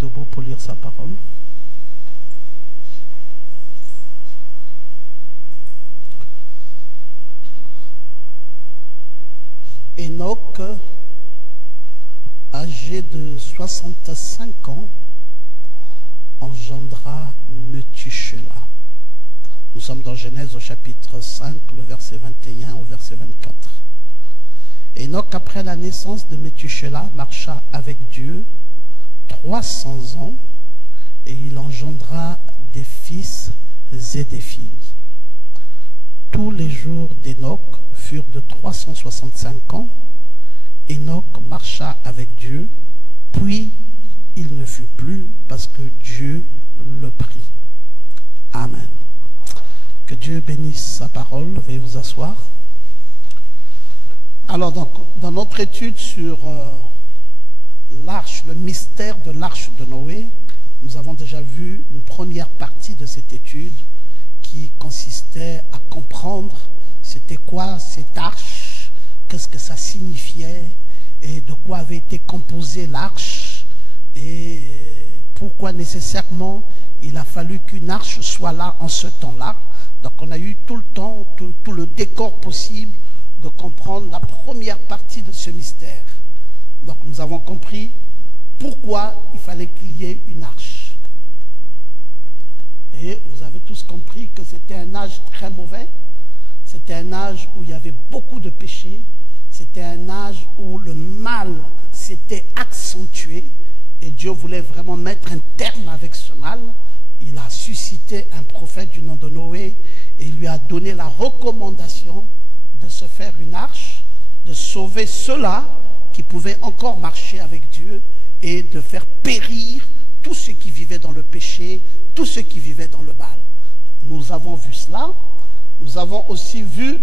Debout pour lire sa parole. Enoch, âgé de 65 ans, engendra Methuselah. Nous sommes dans Genèse au chapitre 5, le verset 21 au verset 24. Enoch, après la naissance de Methuselah, marcha avec Dieu 300 ans et il engendra des fils et des filles. Tous les jours d'Enoch furent de 365 ans. Enoch marcha avec Dieu, puis il ne fut plus parce que Dieu le prit. Amen. Que Dieu bénisse sa parole. Veuillez vous asseoir. Alors, dans notre étude sur l'arche, le mystère de l'arche de Noé, nous avons déjà vu une première partie de cette étude qui consistait à comprendre c'était quoi cette arche, qu'est-ce que ça signifiait et de quoi avait été composée l'arche et pourquoi nécessairement il a fallu qu'une arche soit là en ce temps-là. Donc on a eu tout le temps, tout le décor possible de comprendre la première partie de ce mystère. Donc nous avons compris pourquoi il fallait qu'il y ait une arche. Et vous avez tous compris que c'était un âge très mauvais. C'était un âge où il y avait beaucoup de péchés. C'était un âge où le mal s'était accentué. Et Dieu voulait vraiment mettre un terme avec ce mal. Il a suscité un prophète du nom de Noé et il lui a donné la recommandation de se faire une arche, de sauver ceux-là qui pouvaient encore marcher avec Dieu et de faire périr tous ceux qui vivaient dans le péché, tous ceux qui vivaient dans le mal. Nous avons vu cela. Nous avons aussi vu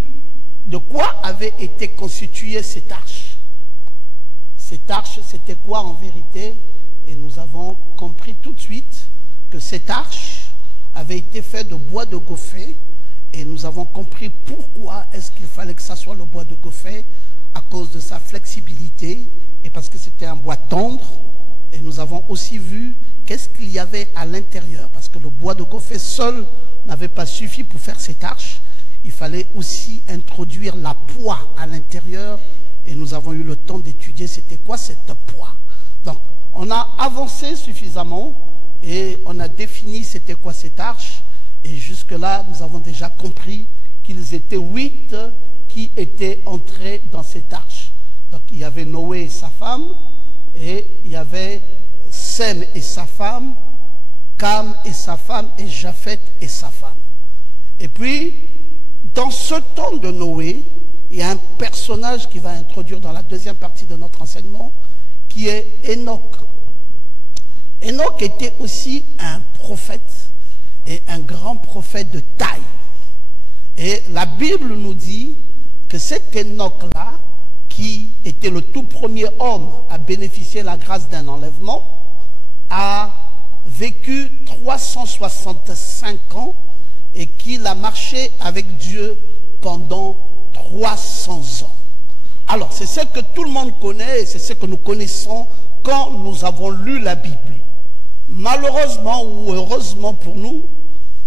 de quoi avait été constituée cette arche. Cette arche, c'était quoi en vérité? Et nous avons compris tout de suite que cette arche avait été faite de bois de gopher. Et nous avons compris pourquoi est-ce qu'il fallait que ça soit le bois de gopher, à cause de sa flexibilité et parce que c'était un bois tendre. Et nous avons aussi vu qu'est-ce qu'il y avait à l'intérieur, parce que le bois de gopher seul n'avait pas suffi pour faire cette arche. Il fallait aussi introduire la poix à l'intérieur et nous avons eu le temps d'étudier c'était quoi cette poix. Donc on a avancé suffisamment et on a défini c'était quoi cette arche. Et jusque-là, nous avons déjà compris qu'ils étaient 8 qui étaient entrés dans cette arche. Donc il y avait Noé et sa femme, et il y avait Sem et sa femme, Cam et sa femme, et Japheth et sa femme. Et puis, dans ce temps de Noé, il y a un personnage qui va introduire dans la deuxième partie de notre enseignement, qui est Enoch. Enoch était aussi un prophète, et un grand prophète de taille. Et la Bible nous dit que cet Enoch-là, qui était le tout premier homme à bénéficier de la grâce d'un enlèvement, a vécu 365 ans et qu'il a marché avec Dieu pendant 300 ans. Alors, c'est ce que tout le monde connaît et c'est ce que nous connaissons quand nous avons lu la Bible. Malheureusement ou heureusement pour nous,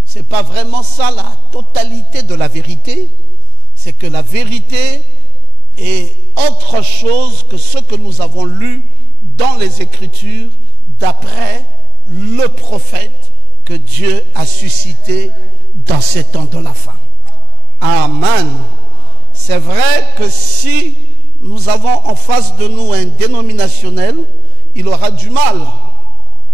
ce n'est pas vraiment ça la totalité de la vérité. C'est que la vérité est autre chose que ce que nous avons lu dans les Écritures d'après le prophète que Dieu a suscité dans ces temps de la fin. Amen. C'est vrai que si nous avons en face de nous un dénominationnel, il aura du mal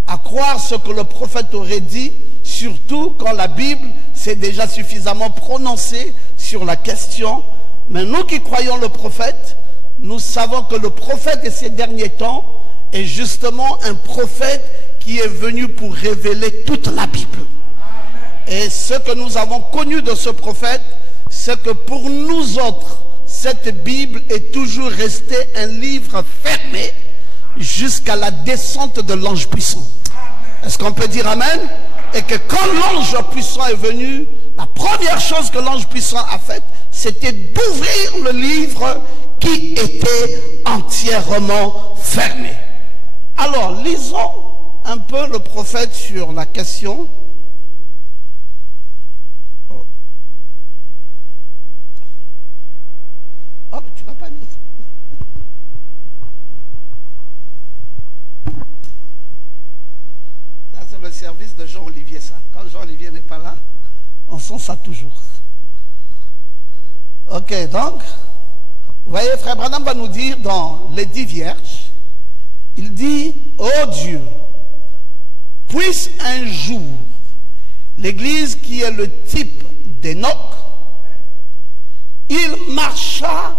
à croire ce que le prophète aurait dit, surtout quand la Bible s'est déjà suffisamment prononcée sur la question. Mais nous qui croyons le prophète, nous savons que le prophète de ces derniers temps est justement un prophète qui est venu pour révéler toute la Bible. Et ce que nous avons connu de ce prophète, c'est que pour nous autres, cette Bible est toujours restée un livre fermé jusqu'à la descente de l'ange puissant. Est-ce qu'on peut dire Amen? Et que quand l'ange puissant est venu, la première chose que l'ange puissant a faite, c'était d'ouvrir le livre qui était entièrement fermé. Alors, lisons un peu le prophète sur la question. Oh, mais tu l'as pas mis. Ça, c'est le service de Jean-Olivier, ça. Quand Jean-Olivier n'est pas là, on sent ça toujours. Ok, donc, vous voyez, Frère Branham va nous dire dans les 10 vierges, il dit, oh Dieu, puisse un jour l'Église qui est le type d'Enoch, il marcha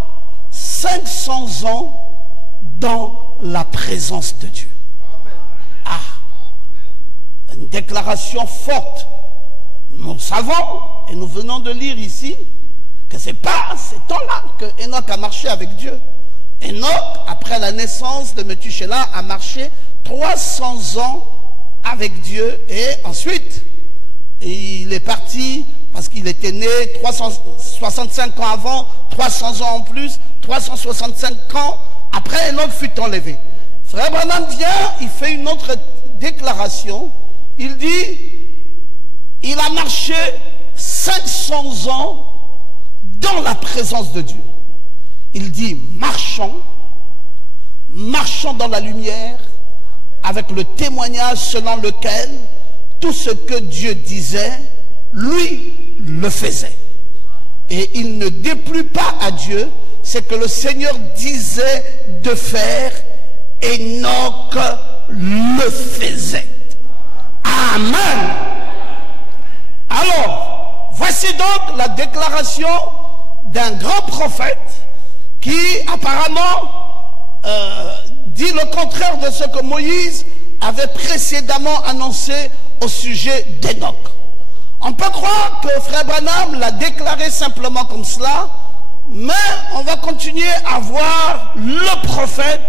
500 ans dans la présence de Dieu. Ah, une déclaration forte. Nous savons, et nous venons de lire ici, que c'est pas ces temps-là que Enoch a marché avec Dieu. Enoch, après la naissance de Methushélah, a marché 300 ans avec Dieu et ensuite, il est parti parce qu'il était né 365 ans avant, 300 ans en plus, 365 ans après Enoch fut enlevé. Frère Branham vient, il fait une autre déclaration. Il dit, il a marché 500 ans dans la présence de Dieu. Il dit, marchons dans la lumière, avec le témoignage selon lequel tout ce que Dieu disait, lui le faisait. Et il ne déplut pas à Dieu ce que le Seigneur disait de faire, Enoch le faisait. Amen. Alors, voici donc la déclaration d'un grand prophète qui apparemment dit le contraire de ce que Moïse avait précédemment annoncé au sujet d'Enoch. On peut croire que Frère Branham l'a déclaré simplement comme cela, mais on va continuer à voir le prophète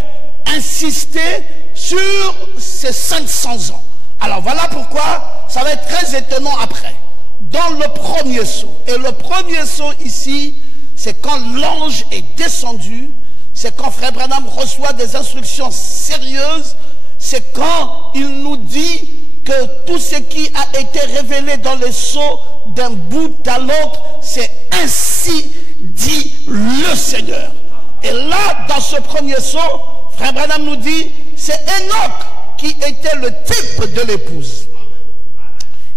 insister sur ces 500 ans. Alors voilà pourquoi ça va être très étonnant après. Dans le premier saut, et le premier saut ici, c'est quand l'ange est descendu, c'est quand Frère Branham reçoit des instructions sérieuses, c'est quand il nous dit que tout ce qui a été révélé dans les sceaux d'un bout à l'autre, c'est ainsi dit le Seigneur. Et là, dans ce premier saut, Frère Branham nous dit, c'est Enoch qui était le type de l'épouse.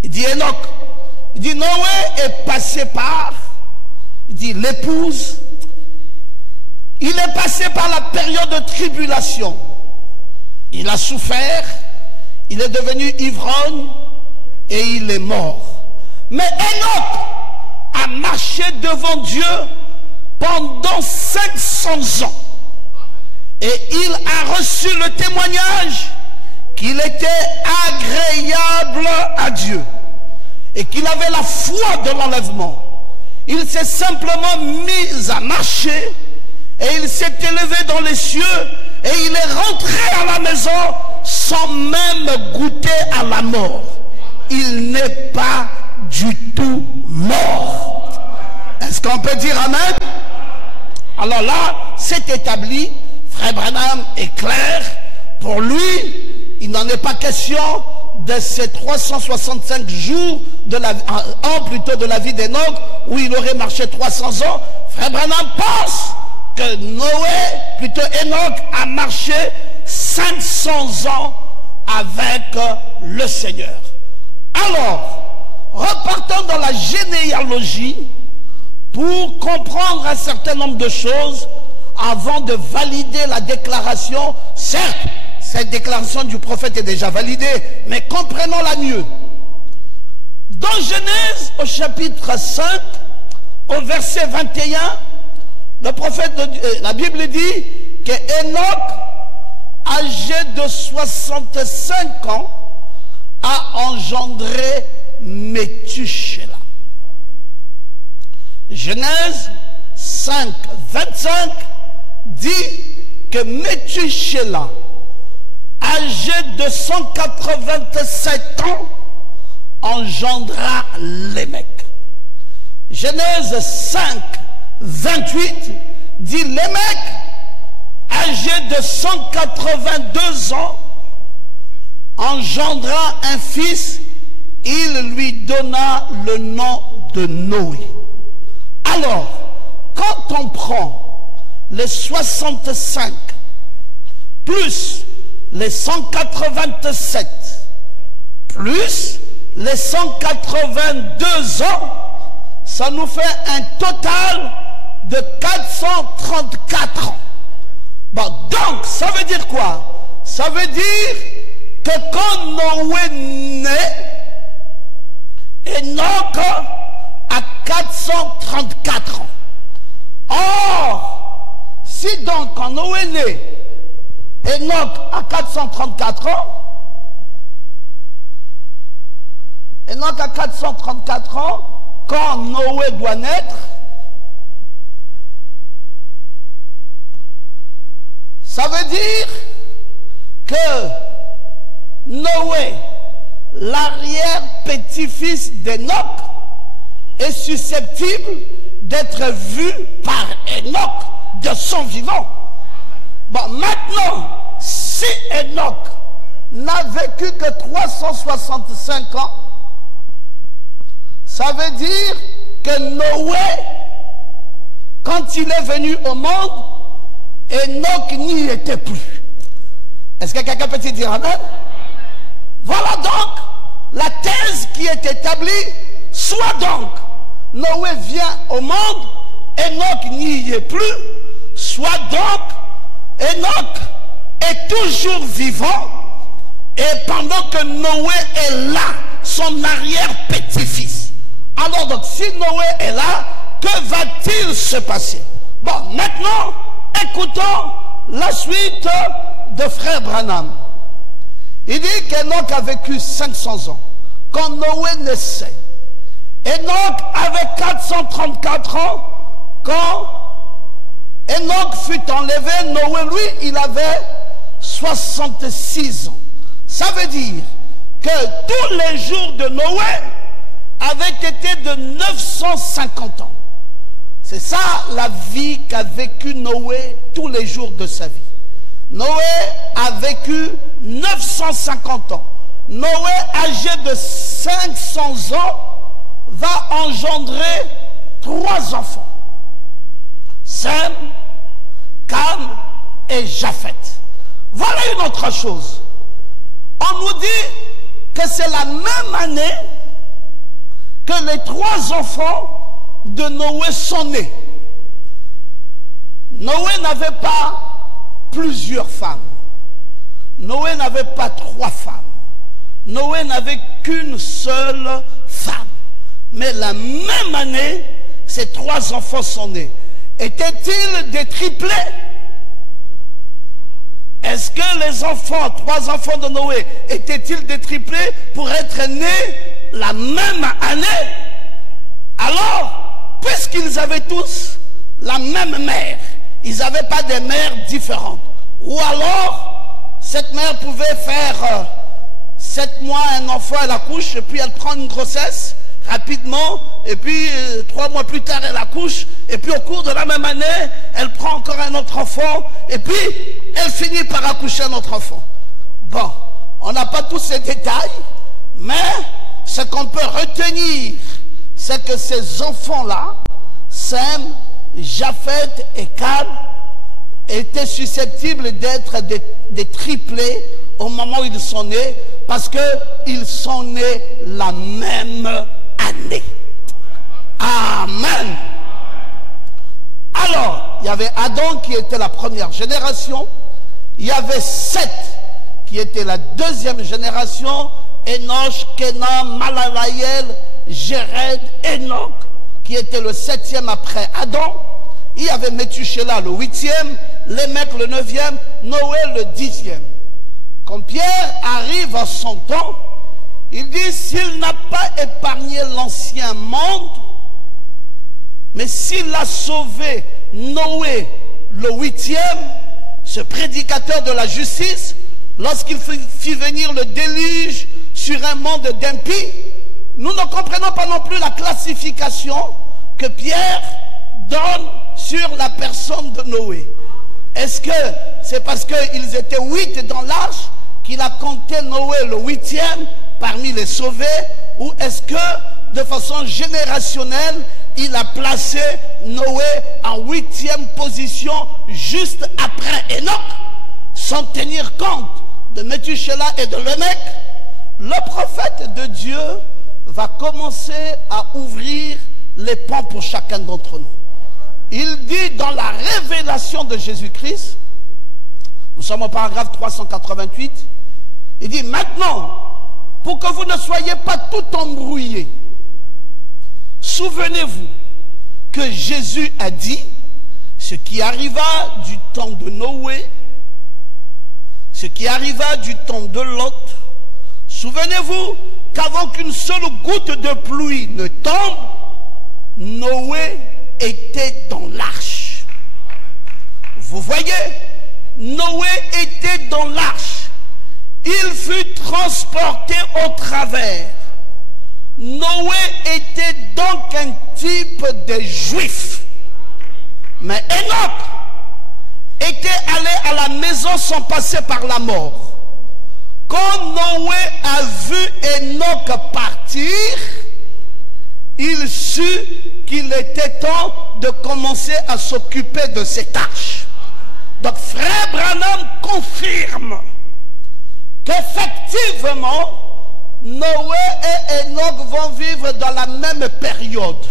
Il dit Enoch, il dit Noé est passé par, il dit l'épouse, il est passé par la période de tribulation. Il a souffert, il est devenu ivrogne et il est mort. Mais Enoch a marché devant Dieu pendant 500 ans. Et il a reçu le témoignage qu'il était agréable à Dieu et qu'il avait la foi de l'enlèvement. Il s'est simplement mis à marcher et il s'est élevé dans les cieux et il est rentré à la maison sans même goûter à la mort. Il n'est pas du tout mort. Est-ce qu'on peut dire amen? Alors là, c'est établi. Frère Branham est clair. Pour lui, il n'en est pas question de ces 365 jours de la, an plutôt de la vie d'Enoch où il aurait marché 300 ans. Frère Branham pense que Noé, plutôt Enoch, a marché 500 ans avec le Seigneur. Alors, repartons dans la généalogie pour comprendre un certain nombre de choses avant de valider la déclaration. Certes, cette déclaration du prophète est déjà validée, mais comprenons-la mieux. Dans Genèse, au chapitre 5, au verset 21, le prophète la Bible dit que Enoch, âgé de 65 ans, a engendré Methushélah. Genèse 5, 25 dit que Methushélah, âgé de 187 ans, engendra Lémec. Genèse 5, 28 dit Lémec, âgé de 182 ans, engendra un fils, il lui donna le nom de Noé. Alors, quand on prend les 65 plus les 187 plus les 182 ans, ça nous fait un total de 434 ans. Bon, donc, ça veut dire quoi? Ça veut dire que quand Noé naît, Enoch a 434 ans. Or, si donc quand Noé naît, Enoch a 434 ans, Enoch a 434 ans, quand Noé doit naître, ça veut dire que Noé, l'arrière-petit-fils d'Enoch, est susceptible d'être vu par Enoch de son vivant. Bon, maintenant, si Enoch n'a vécu que 365 ans, ça veut dire que Noé, quand il est venu au monde, Enoch n'y était plus. Est-ce que quelqu'un peut dire amen? Voilà donc la thèse qui est établie. Soit donc Noé vient au monde, Enoch n'y est plus. Soit donc Enoch est toujours vivant, et pendant que Noé est là, son arrière-petit-fils. Alors donc, si Noé est là, que va-t-il se passer? Bon, maintenant, écoutons la suite de Frère Branham. Il dit qu'Enoch a vécu 500 ans. Quand Noé naissait, Enoch avait 434 ans. Quand Enoch fut enlevé, Noé, lui, il avait 66 ans. Ça veut dire que tous les jours de Noé avaient été de 950 ans. C'est ça la vie qu'a vécu Noé tous les jours de sa vie. Noé a vécu 950 ans. Noé, âgé de 500 ans, va engendrer 3 enfants. Sem, Cam et Japheth. Voilà une autre chose. On nous dit que c'est la même année que les 3 enfants de Noé sont nés. Noé n'avait pas plusieurs femmes. Noé n'avait pas 3 femmes. Noé n'avait qu'une seule femme. Mais la même année, ces 3 enfants sont nés. Étaient-ils des triplés? Est-ce que les enfants, 3 enfants de Noé, étaient-ils des triplés pour être nés la même année? Alors, puisqu'ils avaient tous la même mère, ils n'avaient pas des mères différentes. Ou alors, cette mère pouvait faire 7 mois un enfant, elle accouche, et puis elle prend une grossesse rapidement, et puis 3 mois plus tard elle accouche, et puis au cours de la même année, elle prend encore un autre enfant, et puis elle finit par accoucher un autre enfant. Bon, on n'a pas tous ces détails, mais ce qu'on peut retenir, c'est que ces enfants-là, Sem, Japheth et Cam, étaient susceptibles d'être des triplés au moment où ils sont nés, parce qu'ils sont nés la même année. Amen. Alors, il y avait Adam qui était la première génération, il y avait Seth qui était la deuxième génération, Enoch, Kenan, Malalaïel, Jéred, Enoch, qui était le 7e après Adam. Il y avait Métuchéla le 8e, Lémec le 9e, Noé le 10e. Quand Pierre arrive à son temps, il dit, s'il n'a pas épargné l'ancien monde, mais s'il a sauvé Noé le 8e, ce prédicateur de la justice, lorsqu'il fit venir le déluge sur un monde d'impies, nous ne comprenons pas non plus la classification que Pierre donne sur la personne de Noé. Est-ce que c'est parce qu'ils étaient 8 dans l'arche qu'il a compté Noé le 8e parmi les sauvés, ou est-ce que de façon générationnelle, il a placé Noé en 8e position juste après Enoch, sans tenir compte de Méthusélah et de Lémec? Le prophète de Dieu va commencer à ouvrir les ponts pour chacun d'entre nous. Il dit dans la révélation de Jésus-Christ, nous sommes au paragraphe 388, il dit maintenant, pour que vous ne soyez pas tout embrouillés, souvenez-vous que Jésus a dit, ce qui arriva du temps de Noé, ce qui arriva du temps de Lot, souvenez-vous qu'avant qu'une seule goutte de pluie ne tombe, Noé était dans l'arche. Vous voyez, Noé était dans l'arche. Il fut transporté au travers. Noé était donc un type de juif. Mais Enoch était allé à la maison sans passer par la mort. Quand Noé a vu Enoch partir, il sut qu'il était temps de commencer à s'occuper de cette arche. Donc frère Branham confirme qu'effectivement, Noé et Enoch vont vivre dans la même période.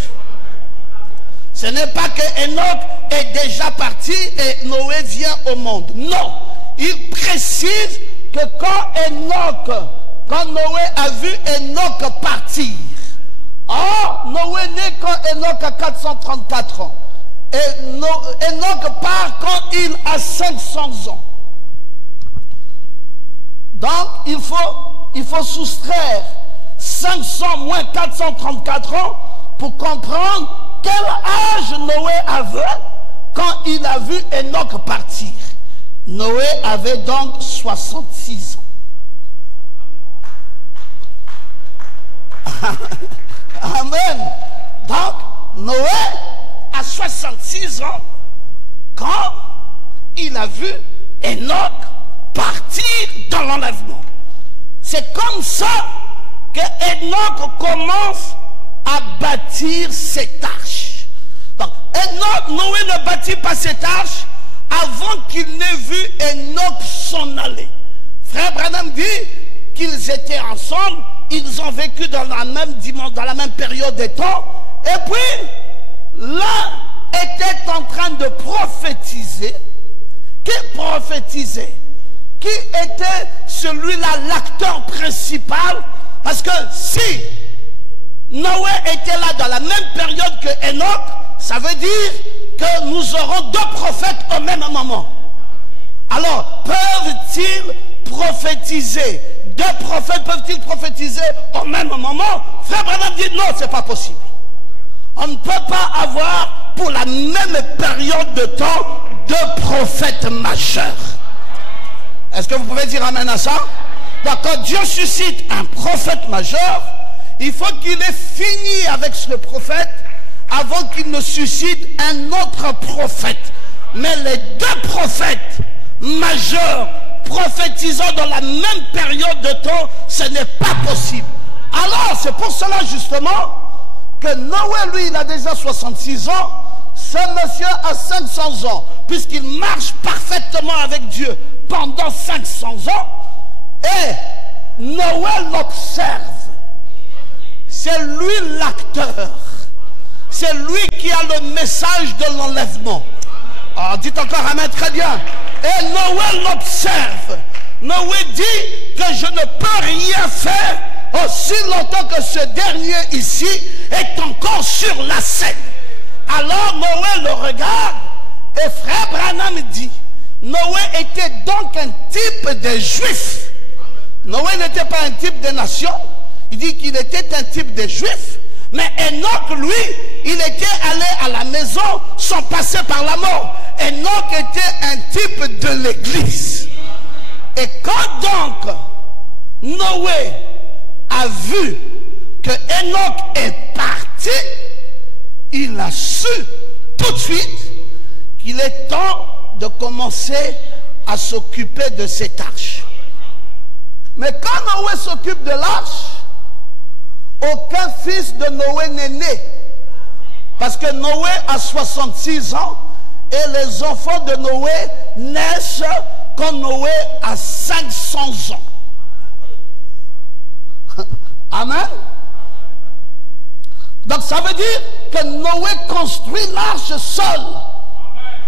Ce n'est pas que Enoch est déjà parti et Noé vient au monde. Non, il précise que quand Noé a vu Enoch partir, Noé naît quand Enoch a 434 ans. Et Enoch part quand il a 500 ans. Donc, il faut soustraire 500 moins 434 ans pour comprendre quel âge Noé avait quand il a vu Enoch partir. Noé avait donc 66 ans. Amen. Donc, Noé a 66 ans quand il a vu Enoch partir dans l'enlèvement. C'est comme ça que Enoch commence à bâtir cette arche. Donc, Noé ne bâtit pas cette arche avant qu'il n'ait vu Enoch s'en aller. Frère Branham dit qu'ils étaient ensemble, ils ont vécu dans la même période de temps, et puis l'un était en train de prophétiser. Qui prophétisait? Qui était celui-là, l'acteur principal? Parce que si Noé était là dans la même période que Enoch, ça veut dire que nous aurons deux prophètes au même moment. Alors, peuvent-ils prophétiser? Deux prophètes peuvent-ils prophétiser au même moment? Frère Branham dit non, c'est pas possible. On ne peut pas avoir pour la même période de temps deux prophètes majeurs. Est-ce que vous pouvez dire amen à ça? Donc quand Dieu suscite un prophète majeur, il faut qu'il ait fini avec ce prophète avant qu'il ne suscite un autre prophète. Mais les deux prophètes majeurs prophétisant dans la même période de temps, ce n'est pas possible. Alors c'est pour cela justement que Noé, lui, il a déjà 66 ans, ce monsieur a 500 ans, puisqu'il marche parfaitement avec Dieu pendant 500 ans, et Noé l'observe. C'est lui l'acteur. C'est lui qui a le message de l'enlèvement. Oh, dites encore amen, très bien. Et Noé l'observe. Noé dit que je ne peux rien faire aussi longtemps que ce dernier ici est encore sur la scène. Alors Noé le regarde et frère Branham dit, Noé était donc un type de juif. Noé n'était pas un type de nation. Il dit qu'il était un type de juif. Mais Enoch, lui, il était allé à la maison sans passer par la mort. Enoch était un type de l'église. Et quand donc Noé a vu que Enoch est parti, il a su tout de suite qu'il est temps de commencer à s'occuper de cette arche. Mais quand Noé s'occupe de l'arche, aucun fils de Noé n'est né. Parce que Noé a 66 ans et les enfants de Noé naissent quand Noé a 500 ans. Amen. Donc ça veut dire que Noé construit l'arche seul.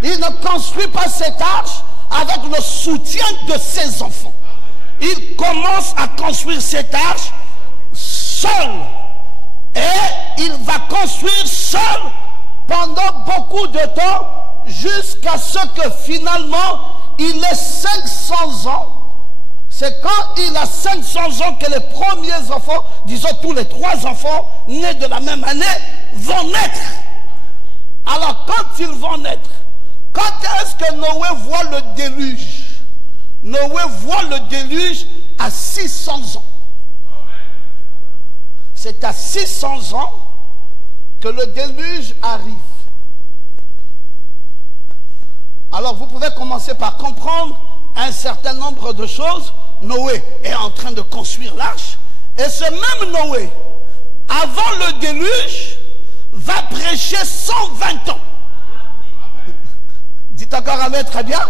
Il ne construit pas cette arche avec le soutien de ses enfants. Il commence à construire cette arche seul. Et il va construire seul pendant beaucoup de temps jusqu'à ce que finalement il ait 500 ans. C'est quand il a 500 ans que les premiers enfants, disons tous les 3 enfants nés de la même année, vont naître. Alors quand ils vont naître, quand est-ce que Noé voit le déluge? Noé voit le déluge à 600 ans. C'est à 600 ans que le déluge arrive. Alors vous pouvez commencer par comprendre un certain nombre de choses. Noé est en train de construire l'arche. Et ce même Noé, avant le déluge, va prêcher 120 ans. Dites encore amen, très bien.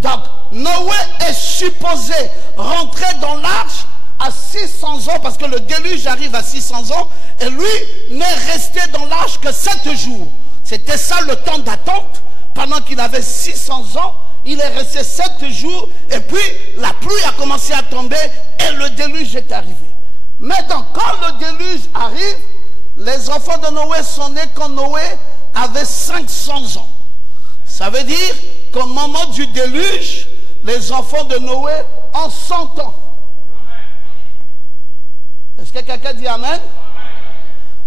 Donc, Noé est supposé rentrer dans l'arche à 600 ans, parce que le déluge arrive à 600 ans, et lui n'est resté dans l'arche que 7 jours. C'était ça le temps d'attente. Pendant qu'il avait 600 ans, il est resté 7 jours, et puis la pluie a commencé à tomber, et le déluge est arrivé. Maintenant, quand le déluge arrive, les enfants de Noé sont nés quand Noé avait 500 ans. Ça veut dire qu'au moment du déluge, les enfants de Noé ont 100 ans. Est-ce que quelqu'un dit amen?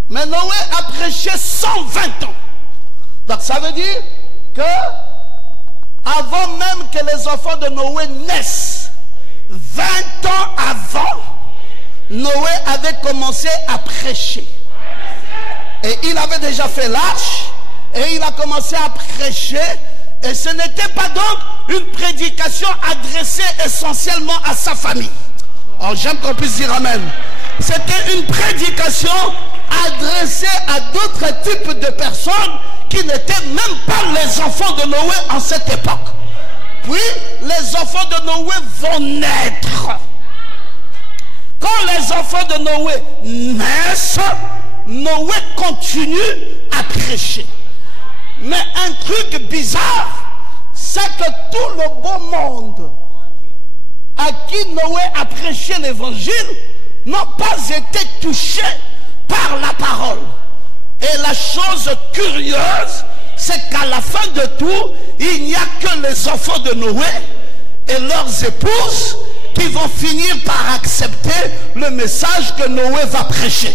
Mais Noé a prêché 120 ans. Donc ça veut dire que avant même que les enfants de Noé naissent, 20 ans avant, Noé avait commencé à prêcher. Et il avait déjà fait l'arche, et il a commencé à prêcher. Et ce n'était pas donc une prédication adressée essentiellement à sa famille. Oh, j'aime qu'on puisse dire amen. C'était une prédication adressée à d'autres types de personnes qui n'étaient même pas les enfants de Noé en cette époque. Puis, les enfants de Noé vont naître. Quand les enfants de Noé naissent, Noé continue à prêcher. Mais un truc bizarre, c'est que tout le beau monde à qui Noé a prêché l'évangile n'ont pas été touchés par la parole. Et la chose curieuse, c'est qu'à la fin de tout, il n'y a que les enfants de Noé et leurs épouses qui vont finir par accepter le message que Noé va prêcher.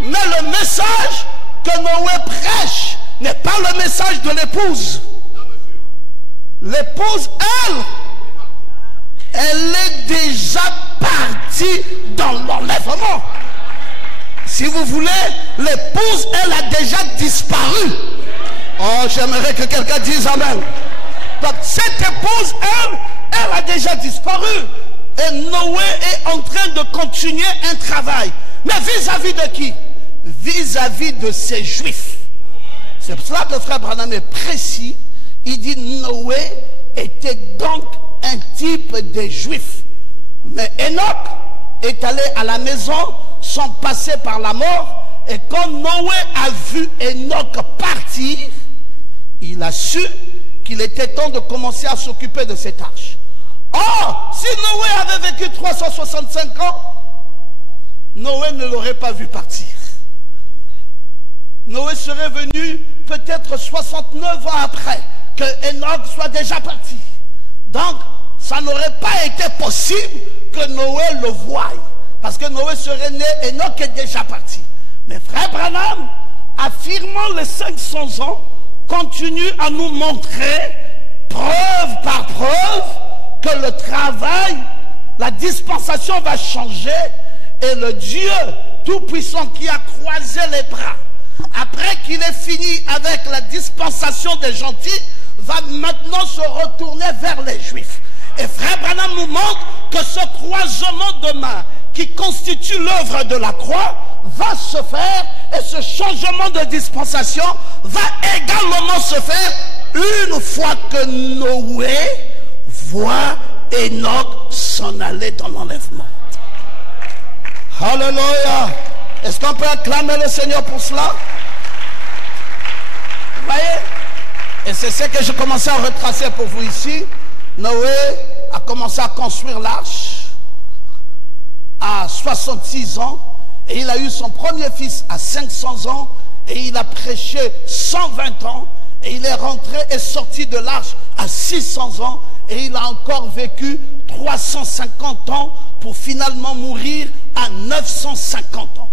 Mais le message que Noé prêche n'est pas le message de l'épouse. L'épouse, elle est déjà partie dans l'enlèvement. Si vous voulez, l'épouse, elle a déjà disparu. Oh, j'aimerais que quelqu'un dise amen. Donc cette épouse, elle a déjà disparu. Et Noé est en train de continuer un travail. Mais vis-à-vis de qui? Vis-à-vis de ces Juifs. C'est pour cela que le frère Branham est précis. Il dit Noé était donc un type des Juifs. Mais Enoch est allé à la maison sans passer par la mort. Et quand Noé a vu Enoch partir, il a su qu'il était temps de commencer à s'occuper de cette arche. Or, si Noé avait vécu 365 ans, Noé ne l'aurait pas vu partir. Noé serait venu peut-être 69 ans après que Enoch soit déjà parti. Donc, ça n'aurait pas été possible que Noé le voie. Parce que Noé serait né, Enoch est déjà parti. Mais frère Branham, affirmant les 500 ans, continue à nous montrer, preuve par preuve, que le travail, la dispensation va changer et le Dieu Tout-Puissant qui a croisé les bras, après qu'il ait fini avec la dispensation des gentils, va maintenant se retourner vers les Juifs. Et frère Branham nous montre que ce croisement de mains qui constitue l'œuvre de la croix va se faire, et ce changement de dispensation va également se faire une fois que Noé voit Enoch s'en aller dans l'enlèvement. Alléluia. Est-ce qu'on peut acclamer le Seigneur pour cela? Vous voyez? Et c'est ce que je commençais à retracer pour vous ici. Noé a commencé à construire l'arche à 66 ans. Et il a eu son premier fils à 500 ans. Et il a prêché 120 ans. Et il est rentré et sorti de l'arche à 600 ans. Et il a encore vécu 350 ans pour finalement mourir à 950 ans.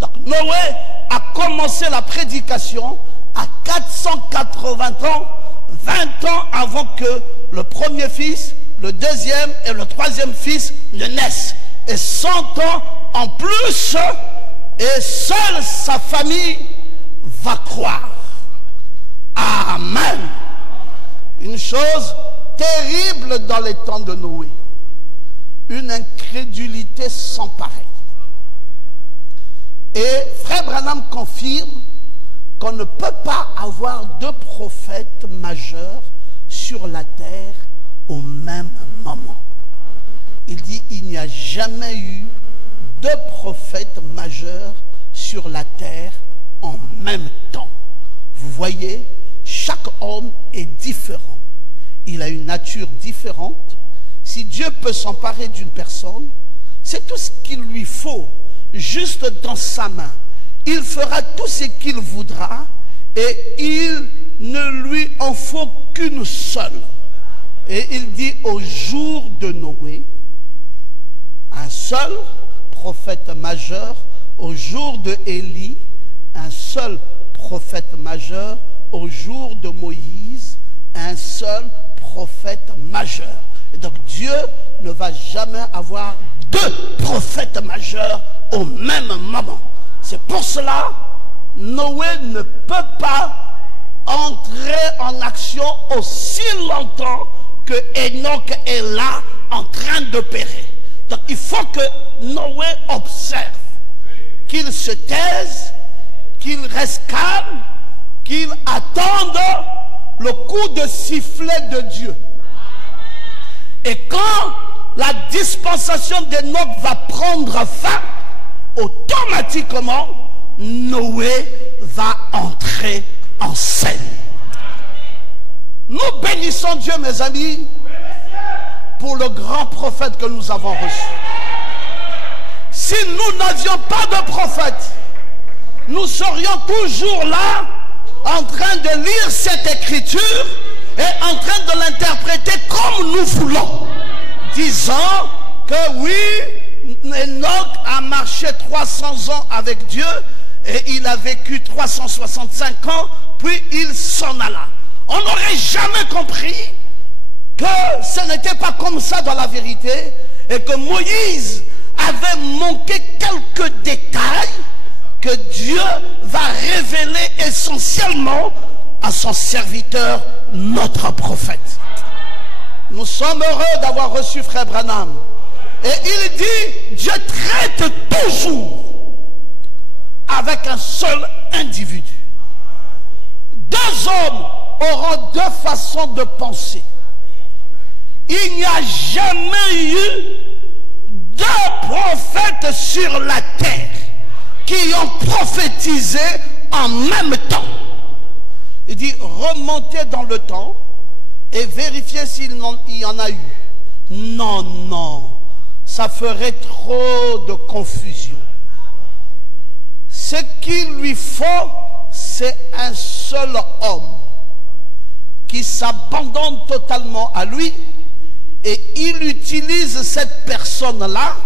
Donc Noé a commencé la prédication à 480 ans, 20 ans avant que le premier fils, le deuxième et le troisième fils ne naissent. Et 100 ans en plus, et seule sa famille va croire. Amen. Une chose terrible dans les temps de Noé. Une incrédulité sans pareil. Et frère Branham confirme qu'on ne peut pas avoir deux prophètes majeurs sur la terre au même moment. Il dit il n'y a jamais eu deux prophètes majeurs sur la terre en même temps. Vous voyez, chaque homme est différent. Il a une nature différente. Si Dieu peut s'emparer d'une personne, c'est tout ce qu'il lui faut, juste dans sa main. Il fera tout ce qu'il voudra et il ne lui en faut qu'une seule. Et il dit au jour de Noé, un seul prophète majeur, au jour de Élie, un seul prophète majeur, au jour de Moïse, un seul prophète majeur. Et donc Dieu ne va jamais avoir deux prophètes majeurs au même moment. C'est pour cela Noé ne peut pas entrer en action aussi longtemps que Enoch est là en train d'opérer. Donc il faut que Noé observe, qu'il se taise, qu'il reste calme, qu'il attende le coup de sifflet de Dieu. Et quand la dispensation d'Enoch va prendre fin, automatiquement, Noé va entrer en scène. Nous bénissons Dieu, mes amis, pour le grand prophète que nous avons reçu. Si nous n'avions pas de prophète, nous serions toujours là, en train de lire cette écriture et en train de l'interpréter comme nous voulons, disant que oui, Enoch a marché 300 ans avec Dieu et il a vécu 365 ans, puis il s'en alla. On n'aurait jamais compris que ce n'était pas comme ça dans la vérité et que Moïse avait manqué quelques détails que Dieu va révéler essentiellement à son serviteur, notre prophète. Nous sommes heureux d'avoir reçu frère Branham. Et il dit, Dieu traite toujours avec un seul individu. Deux hommes auront deux façons de penser. Il n'y a jamais eu deux prophètes sur la terre qui ont prophétisé en même temps. Il dit, remontez dans le temps et vérifiez s'il y en a eu. Non, non, ça ferait trop de confusion. Ce qu'il lui faut, c'est un seul homme qui s'abandonne totalement à lui et il utilise cette personne-là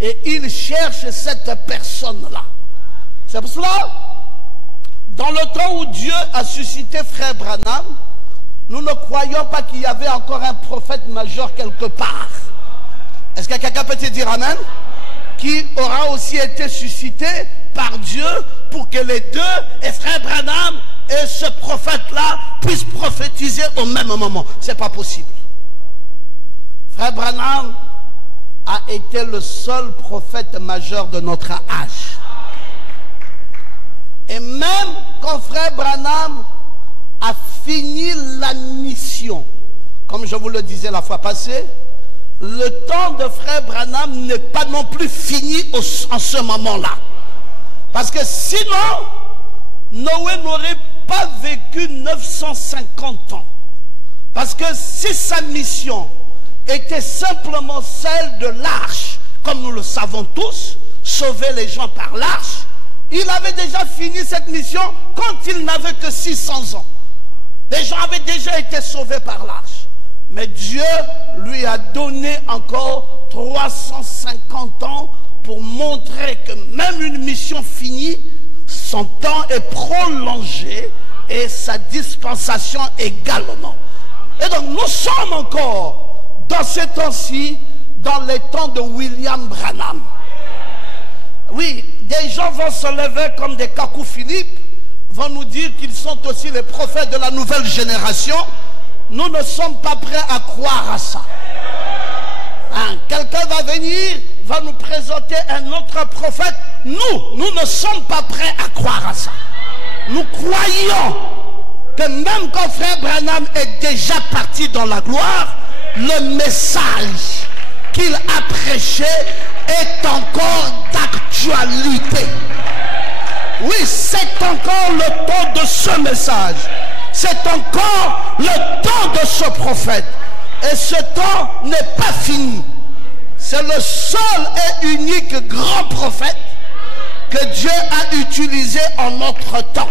et il cherche cette personne-là. C'est pour cela, dans le temps où Dieu a suscité frère Branham, nous ne croyons pas qu'il y avait encore un prophète majeur quelque part. Est-ce que quelqu'un peut te dire amen? Qui aura aussi été suscité par Dieu pour que les deux, et frère Branham et ce prophète-là, puissent prophétiser au même moment. Ce n'est pas possible. Frère Branham a été le seul prophète majeur de notre âge. Et même quand Frère Branham a fini la mission, comme je vous le disais la fois passée, le temps de Frère Branham n'est pas non plus fini en ce moment-là. Parce que sinon, Noé n'aurait pas vécu 950 ans. Parce que si sa mission était simplement celle de l'arche, comme nous le savons tous, sauver les gens par l'arche, il avait déjà fini cette mission quand il n'avait que 600 ans. Les gens avaient déjà été sauvés par l'arche. Mais Dieu lui a donné encore 350 ans pour montrer que même une mission finie, son temps est prolongé et sa dispensation également. Et donc nous sommes encore dans ces temps-ci, dans les temps de William Branham. Oui, des gens vont se lever comme des Kakou Philippe, vont nous dire qu'ils sont aussi les prophètes de la nouvelle génération. Nous ne sommes pas prêts à croire à ça. Hein, quelqu'un va venir, va nous présenter un autre prophète. Nous ne sommes pas prêts à croire à ça. Nous croyons que même quand Frère Branham est déjà parti dans la gloire, le message qu'il a prêché est encore d'actualité. Oui, c'est encore le temps de ce message. C'est encore le temps de ce prophète. Et ce temps n'est pas fini. C'est le seul et unique grand prophète que Dieu a utilisé en notre temps.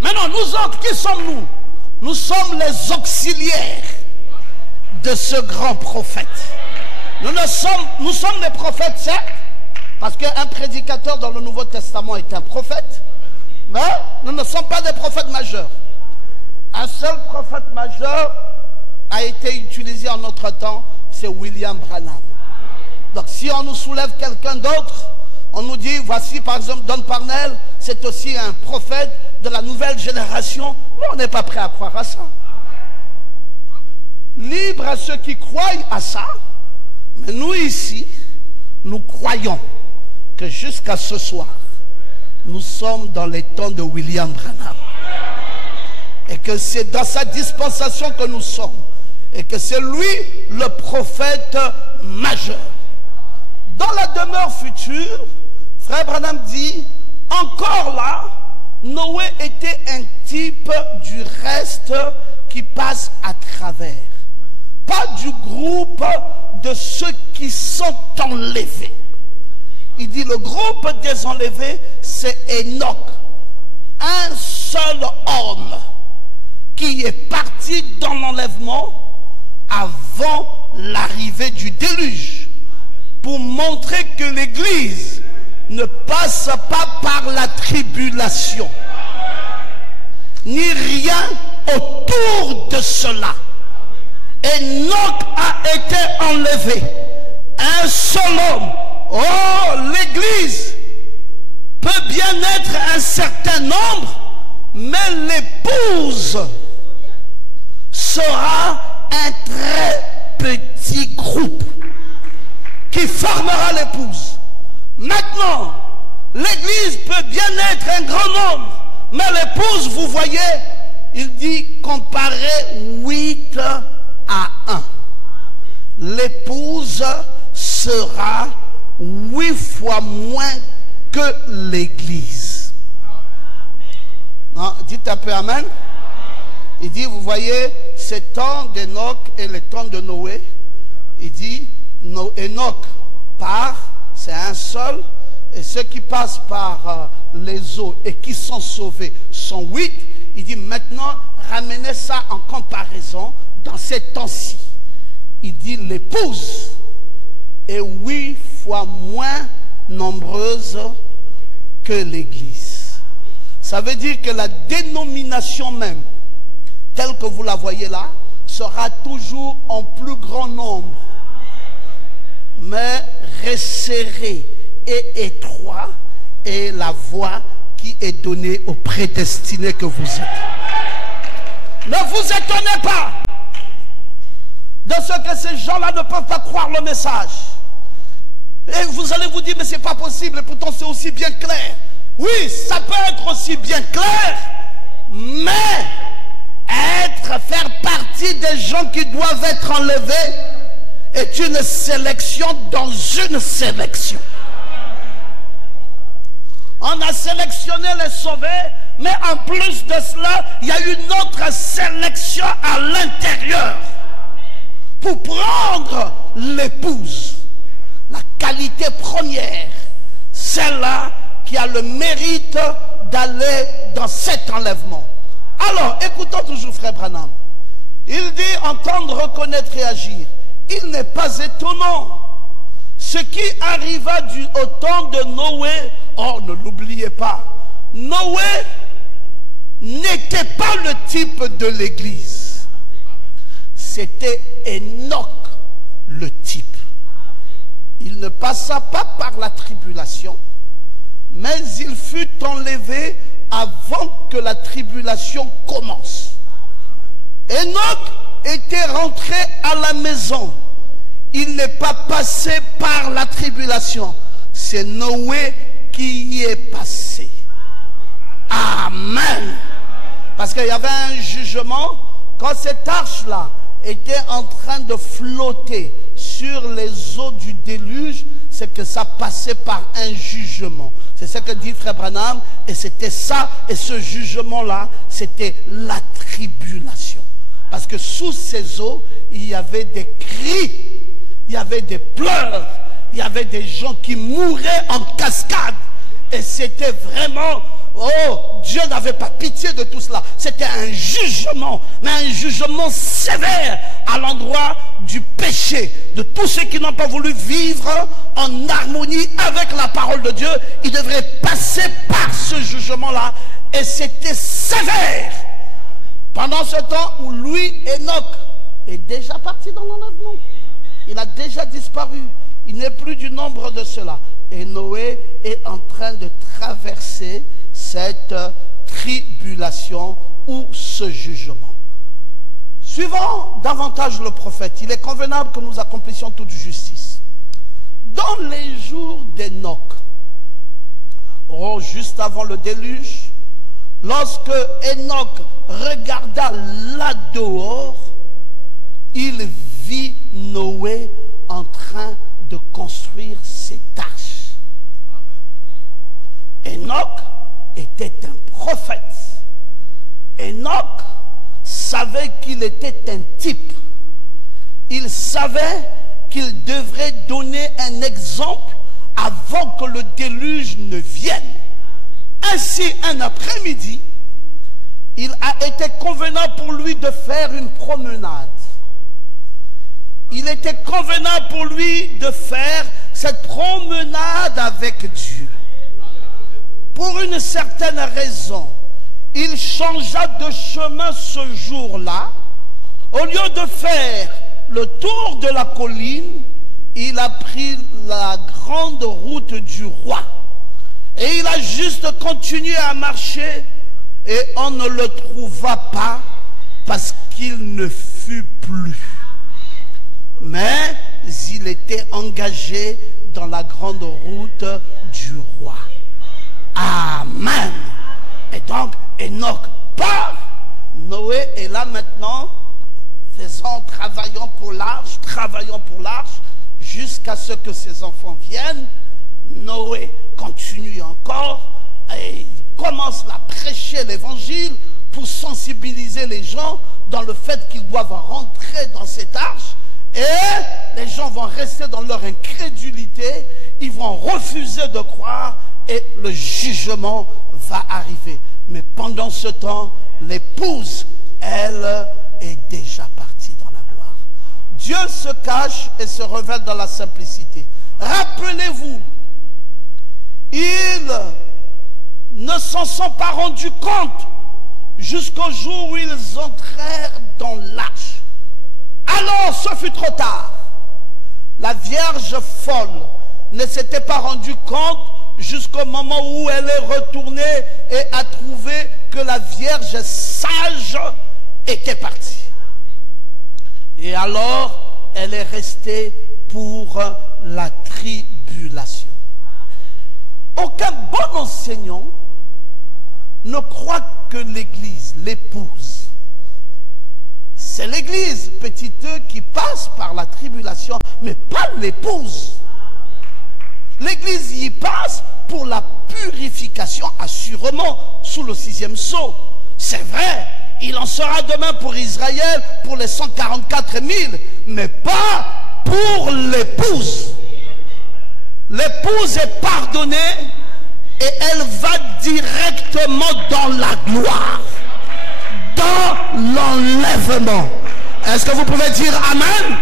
Maintenant, nous autres, qui sommes-nous? Nous sommes les auxiliaires de ce grand prophète. Nous sommes les prophètes, certes, parce qu'un prédicateur dans le Nouveau Testament est un prophète, mais nous ne sommes pas des prophètes majeurs. Un seul prophète majeur a été utilisé en notre temps, c'est William Branham. Donc si on nous soulève quelqu'un d'autre, on nous dit, voici par exemple Don Parnell, c'est aussi un prophète de la nouvelle génération. Nous, on n'est pas prêt à croire à ça. Libre à ceux qui croient à ça, mais nous ici, nous croyons que jusqu'à ce soir, nous sommes dans les temps de William Branham. Et que c'est dans sa dispensation que nous sommes. Et que c'est lui le prophète majeur. Dans la demeure future, Frère Branham dit, encore là, Noé était un type du reste qui passe à travers. Pas du groupe de ceux qui sont enlevés. Il dit le groupe des enlevés, c'est Enoch, un seul homme qui est parti dans l'enlèvement avant l'arrivée du déluge, pour montrer que l'Église ne passe pas par la tribulation, ni rien autour de cela. Enoch a été enlevé, un seul homme. Oh, l'Église peut bien être un certain nombre, mais l'épouse sera un très petit groupe qui formera l'épouse. Maintenant, l'Église peut bien être un grand nombre, mais l'épouse, vous voyez, il dit comparer 8 à 1. L'épouse sera 8 fois moins que l'Église. Dites un peu Amen. Il dit, vous voyez, ces temps d'Enoch et les temps de Noé, il dit, Enoch part, c'est un seul, et ceux qui passent par les eaux et qui sont sauvés sont 8. Il dit, maintenant, ramenez ça en comparaison dans ces temps-ci. Il dit, l'épouse est 8 fois moins nombreuse que l'Église. Ça veut dire que la dénomination même, telle que vous la voyez là, sera toujours en plus grand nombre, mais resserré et étroit, est la voie qui est donnée aux prédestinés que vous êtes. Ne vous étonnez pas. de ce que ces gens-là ne peuvent pas croire le message. Et vous allez vous dire, mais c'est pas possible, et pourtant c'est aussi bien clair. Oui, ça peut être aussi bien clair, mais faire partie des gens qui doivent être enlevés est une sélection dans une sélection. On a sélectionné les sauvés, mais en plus de cela, il y a une autre sélection à l'intérieur pour prendre l'épouse. La qualité première, celle-là qui a le mérite d'aller dans cet enlèvement. Alors, écoutons toujours Frère Branham. Il dit entendre, reconnaître et agir. Il n'est pas étonnant. Ce qui arriva au temps de Noé, oh, ne l'oubliez pas, Noé n'était pas le type de l'église. C'était Enoch le type. Il ne passa pas par la tribulation, mais il fut enlevé avant que la tribulation commence. Enoch était rentré à la maison. Il n'est pas passé par la tribulation. C'est Noé qui y est passé. Amen. Parce qu'il y avait un jugement. Quand cette arche-là était en train de flotter sur les eaux du déluge, c'est que ça passait par un jugement. C'est ce que dit Frère Branham. Et c'était ça, et ce jugement-là, c'était la tribulation. Parce que sous ces eaux, il y avait des cris, il y avait des pleurs, il y avait des gens qui mouraient en cascade. Et c'était vraiment, oh, Dieu n'avait pas pitié de tout cela. C'était un jugement, mais un jugement sévère à l'endroit du péché, de tous ceux qui n'ont pas voulu vivre en harmonie avec la parole de Dieu. Ils devraient passer par ce jugement-là, et c'était sévère. Pendant ce temps où lui, Enoch, est déjà parti dans l'enlèvement. Il a déjà disparu. Il n'est plus du nombre de ceux-là. Et Noé est en train de traverser cette tribulation ou ce jugement. Suivant davantage le prophète, il est convenable que nous accomplissions toute justice. Dans les jours d'Enoch, oh, juste avant le déluge, lorsque Enoch regarda là dehors, il vit Noé en train de construire cette arche. Enoch était un prophète. Enoch savait qu'il était un type. Il savait qu'il devrait donner un exemple avant que le déluge ne vienne. Ainsi, un après-midi, il a été convenable pour lui de faire une promenade. Il était convenable pour lui de faire cette promenade avec Dieu. Pour une certaine raison, il changea de chemin ce jour-là. Au lieu de faire le tour de la colline, il a pris la grande route du roi. Et il a juste continué à marcher, et on ne le trouva pas parce qu'il ne fut plus. Mais il était engagé dans la grande route du roi. Amen. Et donc Enoch part. Noé est là maintenant, travaillant pour l'arche, jusqu'à ce que ses enfants viennent. Noé continue encore et il commence à prêcher l'évangile pour sensibiliser les gens dans le fait qu'ils doivent rentrer dans cette arche. Et les gens vont rester dans leur incrédulité, ils vont refuser de croire et le jugement va arriver. Mais pendant ce temps, l'épouse, elle, est déjà partie dans la gloire. Dieu se cache et se révèle dans la simplicité. Rappelez-vous, ils ne s'en sont pas rendus compte jusqu'au jour où ils entrèrent dans l'arche. Alors ce fut trop tard. La Vierge folle ne s'était pas rendue compte jusqu'au moment où elle est retournée et a trouvé que la Vierge sage était partie. Et alors, elle est restée pour la tribulation. Aucun bon enseignant ne croit que l'Église, l'épouse. C'est l'Église, petite e, qui passe par la tribulation, mais pas l'épouse. L'Église y passe pour la purification, assurément, sous le 6e sceau. C'est vrai, il en sera demain pour Israël, pour les 144 000, mais pas pour l'épouse. L'épouse est pardonnée et elle va directement dans la gloire, dans l'enlèvement. Est-ce que vous pouvez dire Amen?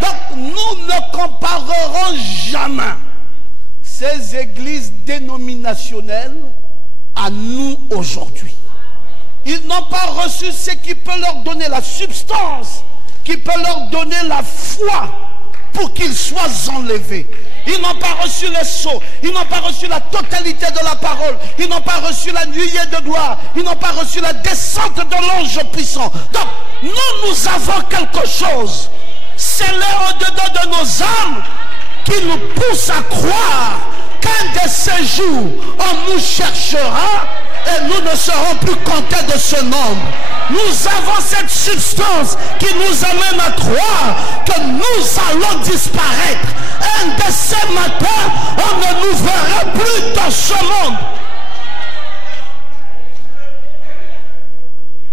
Donc nous ne comparerons jamais ces églises dénominationnelles à nous aujourd'hui. Ils n'ont pas reçu ce qui peut leur donner la substance, qui peut leur donner la foi pour qu'ils soient enlevés. Ils n'ont pas reçu les sceaux, ils n'ont pas reçu la totalité de la parole, ils n'ont pas reçu la nuée de gloire, ils n'ont pas reçu la descente de l'ange puissant. Donc, nous avons quelque chose. C'est l'air au-dedans de nos âmes qui nous pousse à croire qu'un de ces jours, on nous cherchera et nous ne serons plus comptés de ce nombre. Nous avons cette substance qui nous amène à croire que nous allons disparaître. Un de ces matins, on ne nous verra plus dans ce monde.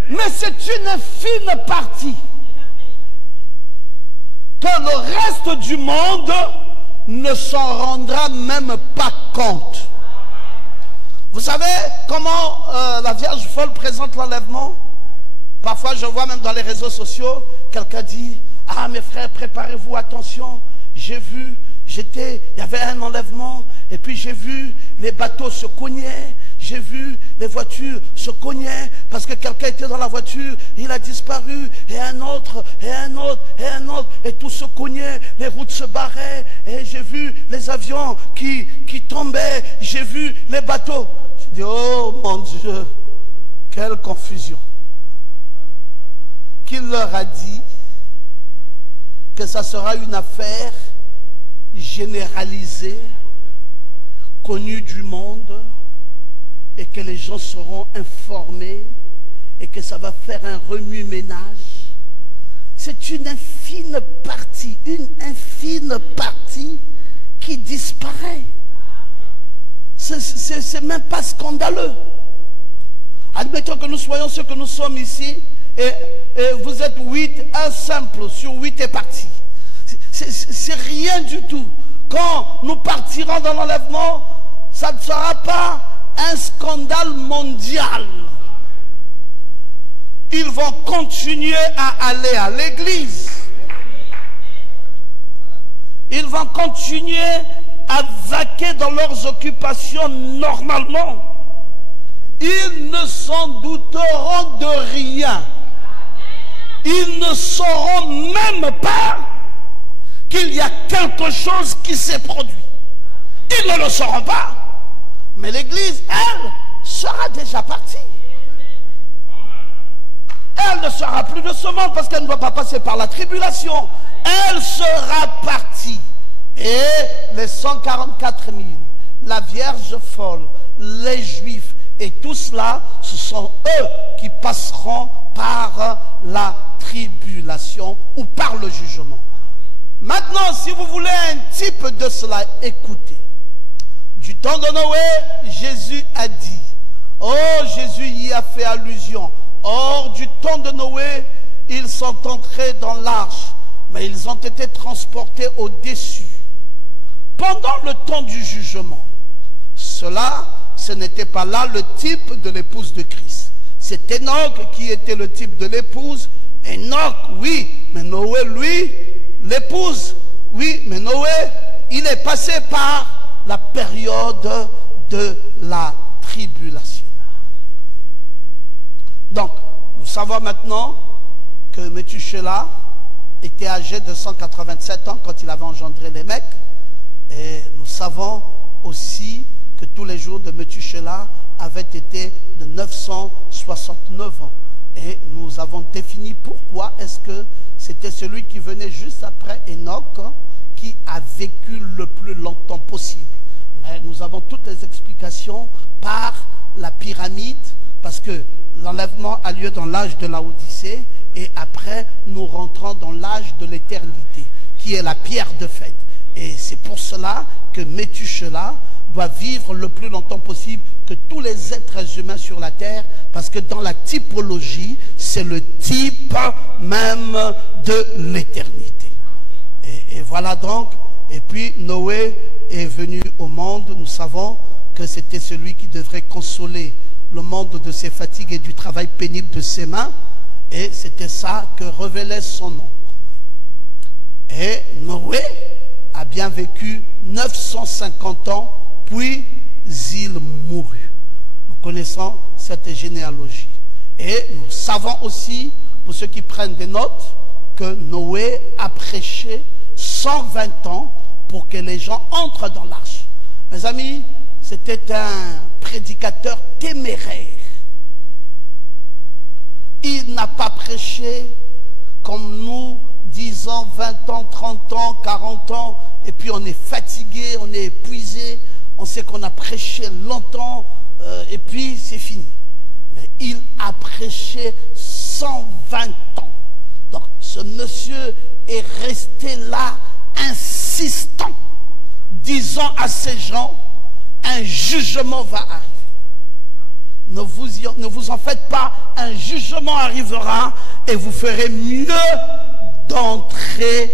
Mais c'est une fine partie que le reste du monde ne s'en rendra même pas compte. Vous savez comment la Vierge folle présente l'enlèvement? Parfois je vois même dans les réseaux sociaux, quelqu'un dit, ah mes frères, préparez-vous, attention, j'ai vu, il y avait un enlèvement, et puis j'ai vu les bateaux se cognaient, j'ai vu les voitures se cognaient, parce que quelqu'un était dans la voiture, il a disparu, et un autre, et un autre, et un autre, et tout se cognait, les routes se barraient, et j'ai vu les avions qui tombaient, j'ai vu les bateaux. Je dis, oh mon Dieu, quelle confusion. Qu'il leur a dit que ça sera une affaire généralisée, connue du monde, et que les gens seront informés, et que ça va faire un remue-ménage. C'est une infime partie qui disparaît. C'est même pas scandaleux. Admettons que nous soyons ceux que nous sommes ici, et vous êtes 8, un simple sur 8 est parti. C'est rien du tout. Quand nous partirons dans l'enlèvement, ça ne sera pas un scandale mondial. Ils vont continuer à aller à l'église. Ils vont continuer à vaquer dans leurs occupations normalement. Ils ne s'en douteront de rien. Ils ne sauront même pas qu'il y a quelque chose qui s'est produit. Ils ne le sauront pas. Mais l'église, elle, sera déjà partie. Elle ne sera plus de ce monde parce qu'elle ne va pas passer par la tribulation. Elle sera partie. Et les 144 000, la Vierge folle, les Juifs et tout cela, ce sont eux qui passeront par la tribulation ou par le jugement. Maintenant, si vous voulez un type de cela, écoutez. Du temps de Noé, Jésus a dit, oh, Jésus y a fait allusion. Or, du temps de Noé, ils sont entrés dans l'arche, mais ils ont été transportés au-dessus. Pendant le temps du jugement, cela, ce n'était pas là le type de l'épouse de Christ. C'est Enoch qui était le type de l'épouse. Enoch, oui, mais Noé, lui, l'épouse, oui, mais Noé, il est passé par la période de la tribulation. Donc, nous savons maintenant que Métusélah était âgé de 187 ans quand il avait engendré les mecs. Et nous savons aussi que tous les jours de Métusélah avaient été de 969 ans. Et nous avons défini pourquoi est-ce que c'était celui qui venait juste après Enoch qui a vécu le plus longtemps possible. Mais nous avons toutes les explications par la pyramide, parce que l'enlèvement a lieu dans l'âge de la Odyssée, et après nous rentrons dans l'âge de l'éternité, qui est la pierre de fête. Et c'est pour cela que Métusélah doit vivre le plus longtemps possible que tous les êtres humains sur la terre, parce que dans la typologie, c'est le type même de l'éternité. Et voilà donc, et puis Noé est venu au monde, nous savons que c'était celui qui devrait consoler le monde de ses fatigues et du travail pénible de ses mains, et c'était ça que révélait son nom. Et Noé a bien vécu 950 ans, puis il mourut. Nous connaissons cette généalogie. Et nous savons aussi, pour ceux qui prennent des notes, que Noé a prêché 120 ans pour que les gens entrent dans l'arche. Mes amis, c'était un prédicateur téméraire. Il n'a pas prêché comme nous, 10 ans, 20 ans, 30 ans, 40 ans, et puis on est fatigué, on est épuisé, on sait qu'on a prêché longtemps, et puis c'est fini. Mais il a prêché 120 ans. Donc ce monsieur est resté là, insistant, disant à ces gens, un jugement va arriver. Ne vous en faites pas, un jugement arrivera et vous ferez mieux d'entrer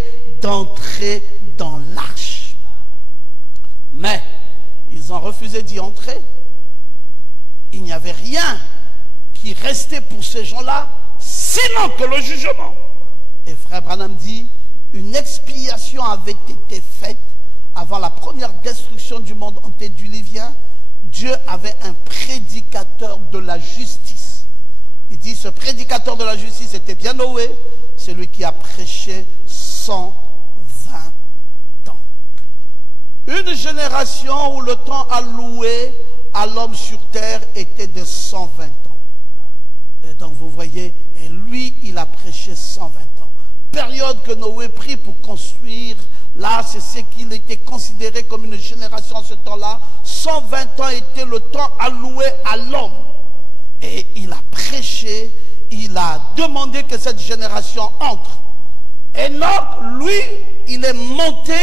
dans l'arche. Mais ils ont refusé d'y entrer. Il n'y avait rien qui restait pour ces gens-là, sinon que le jugement. Et frère Branham dit, une expiation avait été faite avant la première destruction du monde antédiluvien. Dieu avait un prédicateur de la justice. Il dit, ce prédicateur de la justice était bien Noé, celui qui a prêché 120 ans. Une génération où le temps alloué à l'homme sur terre était de 120 ans. Et donc vous voyez, et lui, il a prêché 120 ans. Période que Noé prit pour construire. Là, c'est ce qu'il était considéré comme une génération en ce temps-là. 120 ans était le temps alloué à l'homme. Et il a prêché, il a demandé que cette génération entre. Enoch, lui, il est monté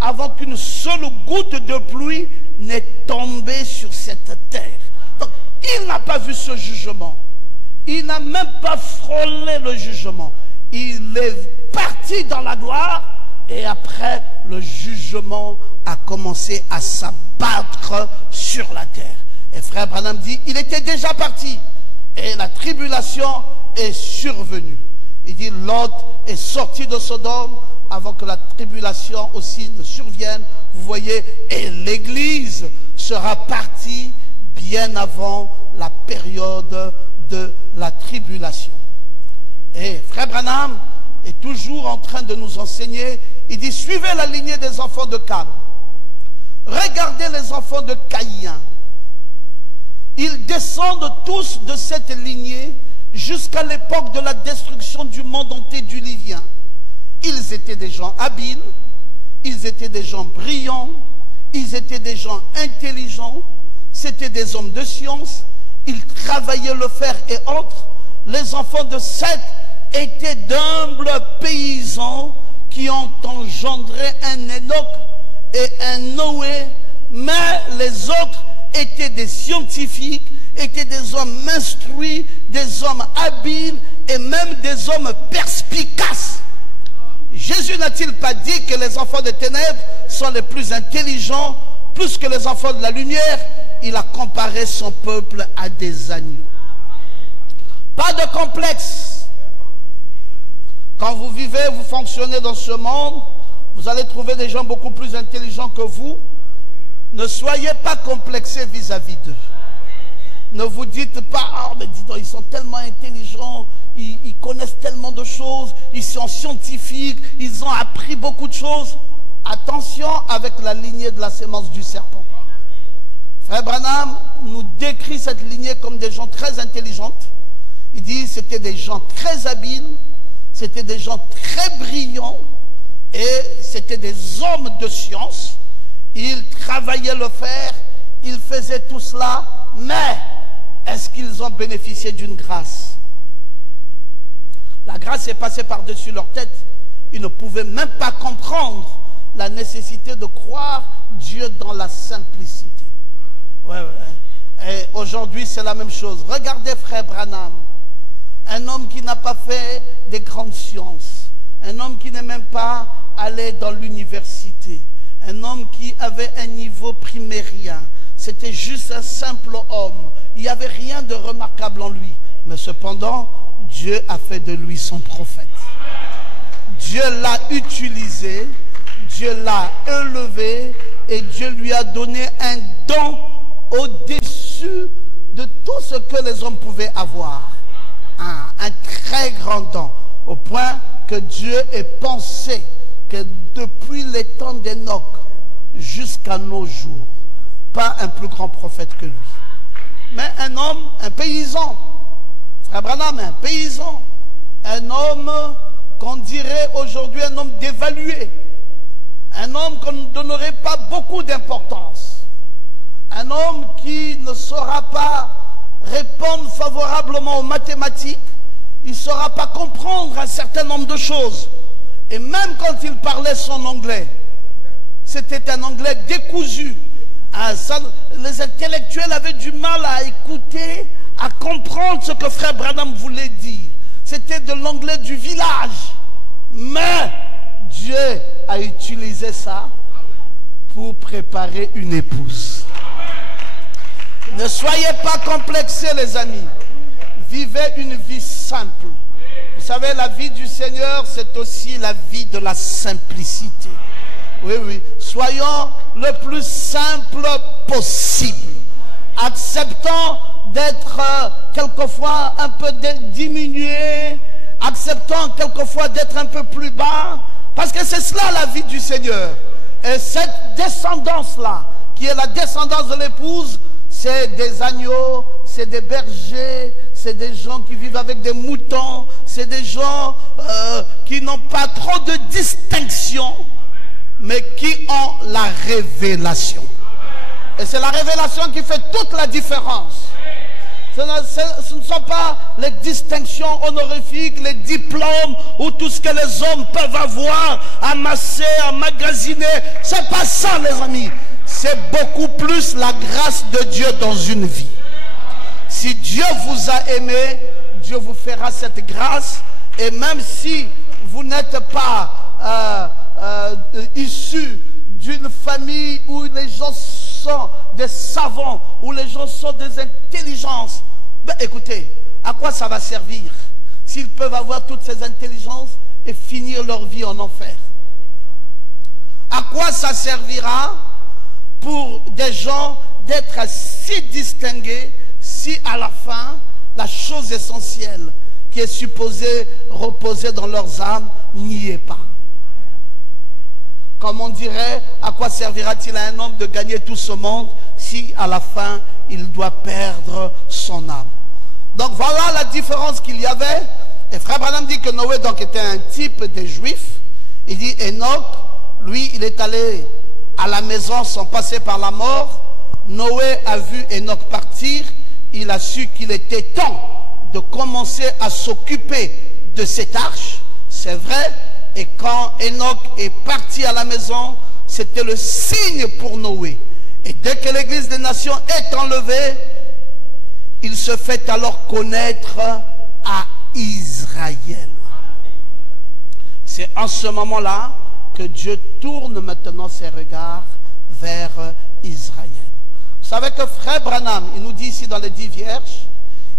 avant qu'une seule goutte de pluie n'ait tombé sur cette terre. Donc, il n'a pas vu ce jugement. Il n'a même pas frôlé le jugement. Il est parti dans la gloire. Et après, le jugement a commencé à s'abattre sur la terre. Et frère Branham dit, il était déjà parti. Et la tribulation est survenue. Il dit, Lot est sorti de Sodome avant que la tribulation aussi ne survienne. Vous voyez, et l'Église sera partie bien avant la période de la tribulation. Et frère Branham est toujours en train de nous enseigner. Il dit, suivez la lignée des enfants de Cam. Regardez les enfants de Caïn. Ils descendent tous de cette lignée jusqu'à l'époque de la destruction du monde antédiluvien. Ils étaient des gens habiles, ils étaient des gens brillants, ils étaient des gens intelligents, c'était des hommes de science, ils travaillaient le fer et autres. Les enfants de Seth étaient d'humbles paysans qui ont engendré un Enoch et un Noé, mais les autres étaient des scientifiques, étaient des hommes instruits, des hommes habiles et même des hommes perspicaces. Jésus n'a-t-il pas dit que les enfants des ténèbres sont les plus intelligents, plus que les enfants de la lumière? Il a comparé son peuple à des agneaux. Pas de complexe. Quand vous vivez, vous fonctionnez dans ce monde, vous allez trouver des gens beaucoup plus intelligents que vous. Ne soyez pas complexés vis-à-vis d'eux. Ne vous dites pas, oh mais dis donc, ils sont tellement intelligents, ils connaissent tellement de choses, ils sont scientifiques, ils ont appris beaucoup de choses. Attention avec la lignée de la sémence du serpent. Frère Branham nous décrit cette lignée comme des gens très intelligentes Il dit c'était des gens très habiles, c'était des gens très brillants et c'était des hommes de science. Ils travaillaient le fer, ils faisaient tout cela, mais est-ce qu'ils ont bénéficié d'une grâce? La grâce est passée par-dessus leur tête. Ils ne pouvaient même pas comprendre la nécessité de croire Dieu dans la simplicité. Et aujourd'hui, c'est la même chose. Regardez frère Branham, un homme qui n'a pas fait des grandes sciences, un homme qui n'est même pas allé dans l'université, un homme qui avait un niveau primérien. C'était juste un simple homme. Il n'y avait rien de remarquable en lui. Mais cependant, Dieu a fait de lui son prophète. Dieu l'a utilisé, Dieu l'a élevé et Dieu lui a donné un don au-dessus de tout ce que les hommes pouvaient avoir. Un très grand don, au point que Dieu ait pensé que depuis les temps d'Enoch jusqu'à nos jours, pas un plus grand prophète que lui. Mais un homme, un paysan, frère Branham, un paysan, un homme qu'on dirait aujourd'hui un homme dévalué, un homme qu'on ne donnerait pas beaucoup d'importance, un homme qui ne saura pas répondre favorablement aux mathématiques, il ne saura pas comprendre un certain nombre de choses. Et même quand il parlait son anglais, c'était un anglais décousu. Les intellectuels avaient du mal à écouter, à comprendre ce que frère Branham voulait dire. C'était de l'anglais du village. Mais Dieu a utilisé ça pour préparer une épouse. Ne soyez pas complexés, les amis. Vivez une vie simple. Vous savez, la vie du Seigneur, c'est aussi la vie de la simplicité. Oui, oui. Soyons le plus simple possible. Acceptons d'être quelquefois un peu diminué. Acceptons quelquefois d'être un peu plus bas. Parce que c'est cela la vie du Seigneur. Et cette descendance-là, qui est la descendance de l'épouse, c'est des agneaux, c'est des bergers, c'est des gens qui vivent avec des moutons, c'est des gens qui n'ont pas trop de distinction, mais qui ont la révélation. Et c'est la révélation qui fait toute la différence. Ce ne sont pas les distinctions honorifiques, les diplômes ou tout ce que les hommes peuvent avoir, amasser, emmagasiner. C'est pas ça, les amis. C'est beaucoup plus la grâce de Dieu dans une vie. Si Dieu vous a aimé, Dieu vous fera cette grâce. Et même si vous n'êtes pas issu d'une famille où les gens sont des savants, où les gens sont des intelligences, ben écoutez, à quoi ça va servir s'ils peuvent avoir toutes ces intelligences et finir leur vie en enfer? À quoi ça servira pour des gens d'être si distingués si à la fin, la chose essentielle qui est supposée reposer dans leurs âmes n'y est pas? Comme on dirait, à quoi servira-t-il à un homme de gagner tout ce monde si à la fin, il doit perdre son âme? Donc voilà la différence qu'il y avait. Et frère Branham dit que Noé donc était un type des Juifs. Il dit Enoch, lui, il est allé à la maison sans passer par la mort. Noé a vu Enoch partir. Il a su qu'il était temps de commencer à s'occuper de cette arche. C'est vrai. Et quand Enoch est parti à la maison, c'était le signe pour Noé. Et dès que l'église des nations est enlevée, il se fait alors connaître à Israël. C'est en ce moment-là que Dieu tourne maintenant ses regards vers Israël. Vous savez que frère Branham, il nous dit ici dans les 10 vierges,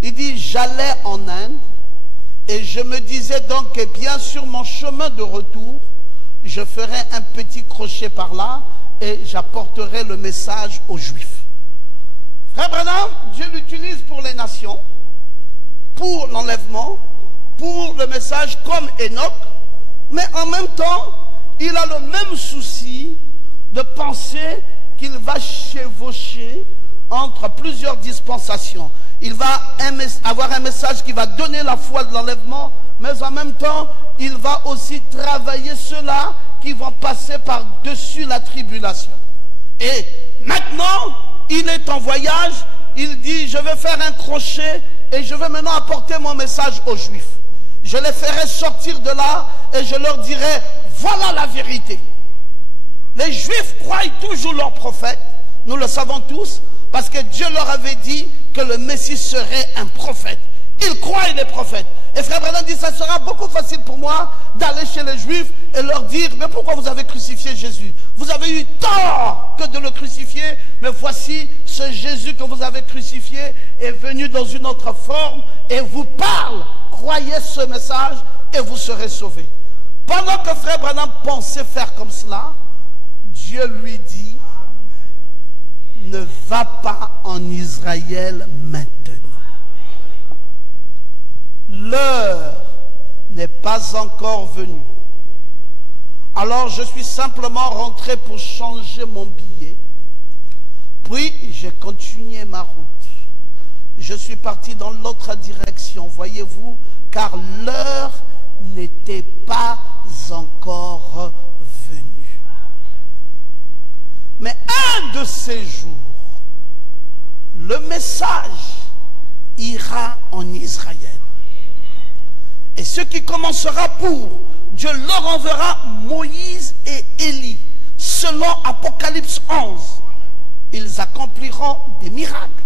il dit « J'allais en Inde et je me disais donc que bien sur mon chemin de retour, je ferai un petit crochet par là et j'apporterai le message aux Juifs. » Frère Branham, Dieu l'utilise pour les nations, pour l'enlèvement, pour le message comme Enoch, mais en même temps, il a le même souci de penser qu'il va chevaucher entre plusieurs dispensations. il va avoir un message qui va donner la foi de l'enlèvement, mais en même temps, il va aussi travailler ceux-là qui vont passer par-dessus la tribulation. Et maintenant, il est en voyage, il dit, je vais faire un crochet et je vais maintenant apporter mon message aux Juifs. Je les ferai sortir de là et je leur dirai, voilà la vérité. Les Juifs croient toujours leurs prophètes, nous le savons tous, parce que Dieu leur avait dit que le Messie serait un prophète. Ils croient les prophètes. Et frère Branham dit, ça sera beaucoup facile pour moi d'aller chez les Juifs et leur dire, mais pourquoi vous avez crucifié Jésus? Vous avez eu tort que de le crucifier, mais voici ce Jésus que vous avez crucifié est venu dans une autre forme et vous parle. Croyez ce message et vous serez sauvés. Pendant que frère Branham pensait faire comme cela, Dieu lui dit, ne va pas en Israël maintenant. L'heure n'est pas encore venue. Alors je suis simplement rentré pour changer mon billet. Puis j'ai continué ma route. Je suis parti dans l'autre direction, voyez-vous, car l'heure n'était pas encore venue. Mais un de ces jours, le message ira en Israël. Et ce qui commencera pour, Dieu leur enverra Moïse et Élie. Selon Apocalypse 11, ils accompliront des miracles,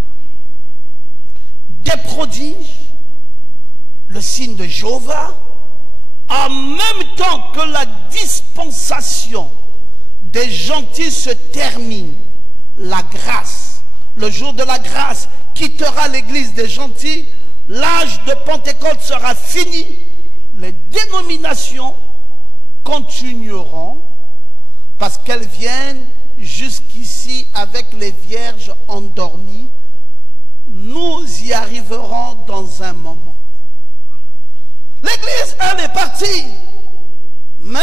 des prodiges, le signe de Jéhovah, en même temps que la dispensation des gentils se termine. La grâce, le jour de la grâce, quittera l'église des gentils. L'âge de Pentecôte sera fini. Les dénominations continueront parce qu'elles viennent jusqu'ici avec les vierges endormies. Nous y arriverons dans un moment. L'église, elle est partie. Mais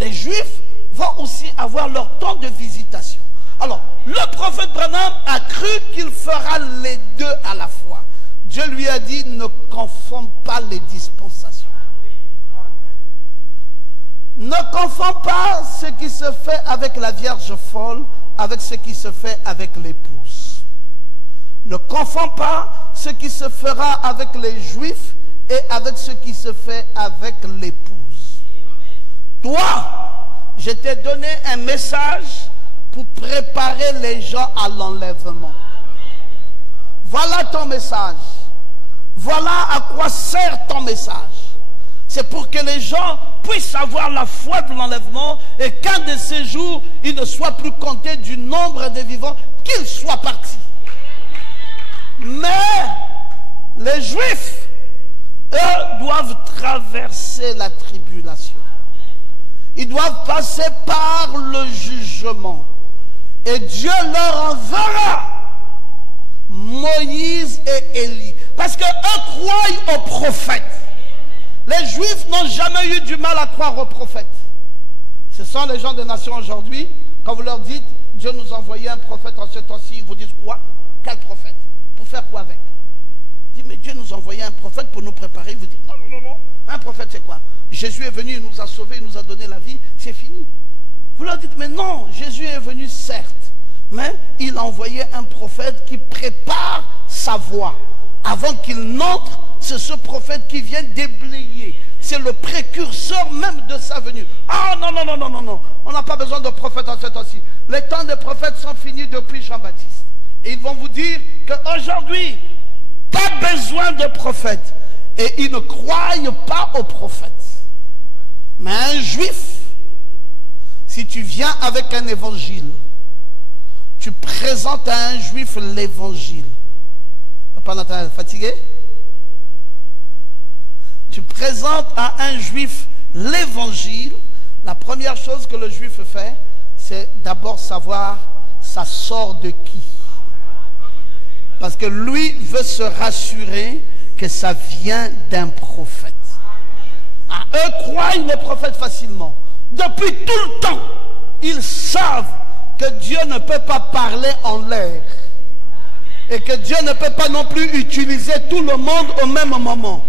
les Juifs vont aussi avoir leur temps de visitation. Alors, le prophète Branham a cru qu'il fera les deux à la fois. Dieu lui a dit, ne confonds pas les dispensations. Ne confonds pas ce qui se fait avec la Vierge folle avec ce qui se fait avec l'épouse. Ne confonds pas ce qui se fera avec les Juifs et avec ce qui se fait avec l'épouse. Toi, je t'ai donné un message pour préparer les gens à l'enlèvement. Voilà ton message. Voilà à quoi sert ton message. C'est pour que les gens puissent avoir la foi de l'enlèvement et qu'un de ces jours, ils ne soient plus comptés du nombre des vivants, qu'ils soient partis. Mais les Juifs, eux, doivent traverser la tribulation. Ils doivent passer par le jugement. Et Dieu leur enverra Moïse et Élie. Parce qu'eux croient aux prophètes. Les Juifs n'ont jamais eu du mal à croire aux prophètes. Ce sont les gens des nations aujourd'hui, quand vous leur dites, Dieu nous a envoyé un prophète en ce temps-ci, ils vous disent quoi? Quel prophète? Pour faire quoi avec? Ils disent, mais Dieu nous a envoyé un prophète pour nous préparer. Ils vous disent, non, non, non, non. Un prophète c'est quoi? Jésus est venu, il nous a sauvés, il nous a donné la vie, c'est fini. Vous leur dites, mais non, Jésus est venu certes, mais il a envoyé un prophète qui prépare sa voie. Avant qu'il n'entre, c'est ce prophète qui vient déblayer. C'est le précurseur même de sa venue. Ah non, non, non, non, non, non. On n'a pas besoin de prophète en ce temps-ci. Les temps des prophètes sont finis depuis Jean-Baptiste. Et ils vont vous dire qu'aujourd'hui, pas besoin de prophète. Et ils ne croient pas aux prophètes. Mais un juif, si tu viens avec un évangile, tu présentes à un juif l'évangile. Papa Nathan, fatigué? Tu présentes à un juif l'évangile. La première chose que le juif fait, c'est d'abord savoir ça sort de qui. Parce que lui veut se rassurer que ça vient d'un prophète. Ah, eux croient les prophètes facilement. Depuis tout le temps, ils savent que Dieu ne peut pas parler en l'air. Et que Dieu ne peut pas non plus utiliser tout le monde au même moment.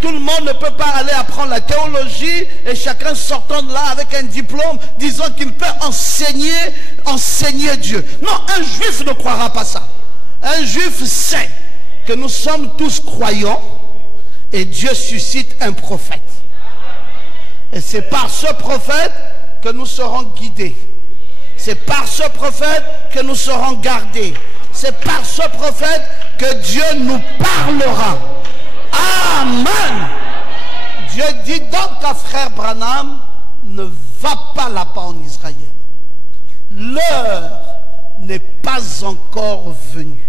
Tout le monde ne peut pas aller apprendre la théologie et chacun sortant de là avec un diplôme disant qu'il peut enseigner Dieu. Non, un juif ne croira pas ça. Un juif sait que nous sommes tous croyants et Dieu suscite un prophète. Et c'est par ce prophète que nous serons guidés. C'est par ce prophète que nous serons gardés. C'est par ce prophète que Dieu nous parlera. Amen. Dieu dit donc à frère Branham, ne va pas là-bas en Israël. L'heure n'est pas encore venue.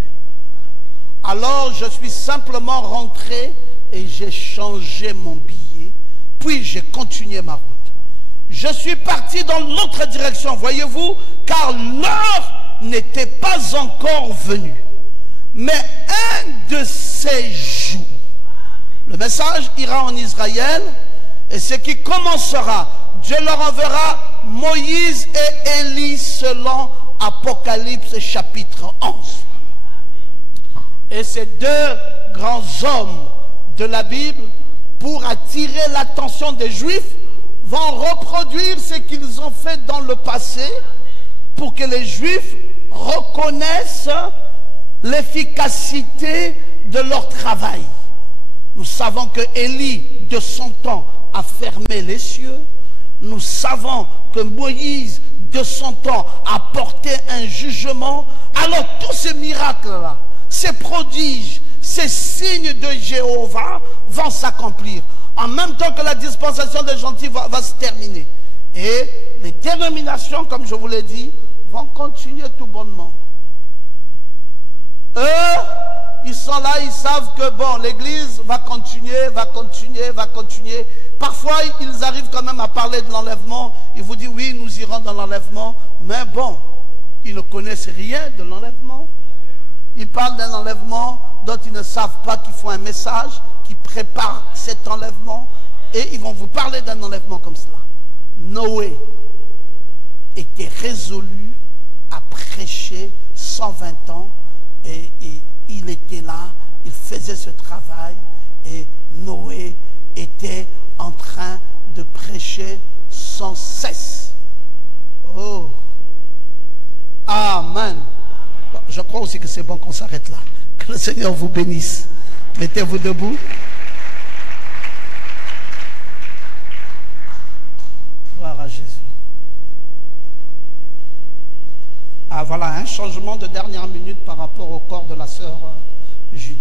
Alors je suis simplement rentré et j'ai changé mon billet. Puis j'ai continué ma route. Je suis parti dans l'autre direction, voyez-vous, car l'heure n'était pas encore venue. Mais un de ces jours, le message ira en Israël, et ce qui commencera, Dieu leur enverra Moïse et Élie selon Apocalypse chapitre 11. Et ces deux grands hommes de la Bible, pour attirer l'attention des Juifs, vont reproduire ce qu'ils ont fait dans le passé pour que les Juifs reconnaissent l'efficacité de leur travail. Nous savons que Élie, de son temps, a fermé les cieux. Nous savons que Moïse, de son temps, a porté un jugement. Alors tous ces miracles-là, ces prodiges, ces signes de Jéhovah vont s'accomplir en même temps que la dispensation des gentils va se terminer. Et les dénominations, comme je vous l'ai dit, vont continuer tout bonnement. Eux, ils sont là, ils savent que bon, l'église va continuer, va continuer, va continuer. Parfois, ils arrivent quand même à parler de l'enlèvement. Ils vous disent, oui, nous irons dans l'enlèvement. Mais bon, ils ne connaissent rien de l'enlèvement. Ils parlent d'un enlèvement dont ils ne savent pas qu'il faut un message qui prépare cet enlèvement. Et ils vont vous parler d'un enlèvement comme cela. Noé était résolu à prêcher 120 ans. Et il était là, il faisait ce travail. Et Noé était en train de prêcher sans cesse. Oh! Amen. Bon, je crois aussi que c'est bon qu'on s'arrête là. Que le Seigneur vous bénisse. Mettez-vous debout. Gloire à Jésus. Ah voilà, un changement de dernière minute par rapport au corps de la sœur Judith.